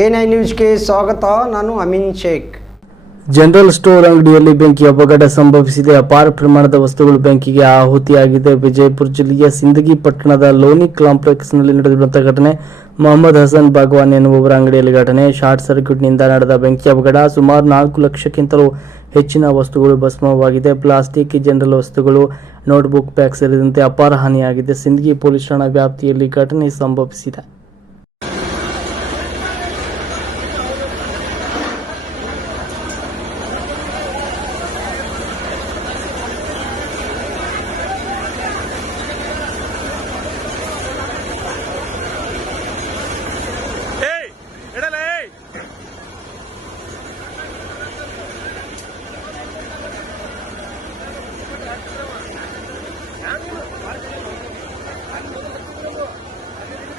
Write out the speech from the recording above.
A nine ನ್ಯೂಸ್ಗೆ ಸ್ವಾಗತ, ನಾನು ಅಮಿನ್ ಶೇಖ್. ಜನರಲ್ ಸ್ಟೋರ್ ಅಂಗಡಿಯಲ್ಲಿ ಬೆಂಕಿ ಅಪಘಾತ ಸಂಭವಿಸಿದೆ. ಅಪಾರ ಪ್ರಮಾಣದ ವಸ್ತುಗಳು ಬೆಂಕಿಗೆ ಆಹುತಿಯಾಗಿದೆ. ವಿಜಯಪುರ ಜಿಲ್ಲೆಯ ಸಿಂದಗಿ ಪಟ್ಟಣದ ಲೋನಿ ಕಾಂಪ್ಲೆಕ್ಸ್ನಲ್ಲಿ ನಡೆದಿರುವಂತಹ ಘಟನೆ ಮೊಹಮ್ಮದ್ ಹಸನ್ ಬಾಗ್ವಾನ್ ಎನ್ನುವವರ ಅಂಗಡಿಯಲ್ಲಿ ಘಟನೆ. ಶಾರ್ಟ್ ಸರ್ಕ್ಯೂಟ್ನಿಂದ ನಡೆದ ಬೆಂಕಿ ಅಪಘಾತ ಸುಮಾರು ನಾಲ್ಕು ಲಕ್ಷಕ್ಕಿಂತಲೂ ಹೆಚ್ಚಿನ ವಸ್ತುಗಳು ಭಸ್ಮವಾಗಿದೆ. ಪ್ಲಾಸ್ಟಿಕ್, ಜನರಲ್ ವಸ್ತುಗಳು, ನೋಟ್ಬುಕ್, ಪ್ಯಾಕ್ ಸೇರಿದಂತೆ ಅಪಾರ ಹಾನಿಯಾಗಿದೆ. ಸಿಂದಗಿ ಪೊಲೀಸ್ ಠಾಣಾ ವ್ಯಾಪ್ತಿಯಲ್ಲಿ ಘಟನೆ ಸಂಭವಿಸಿದೆ.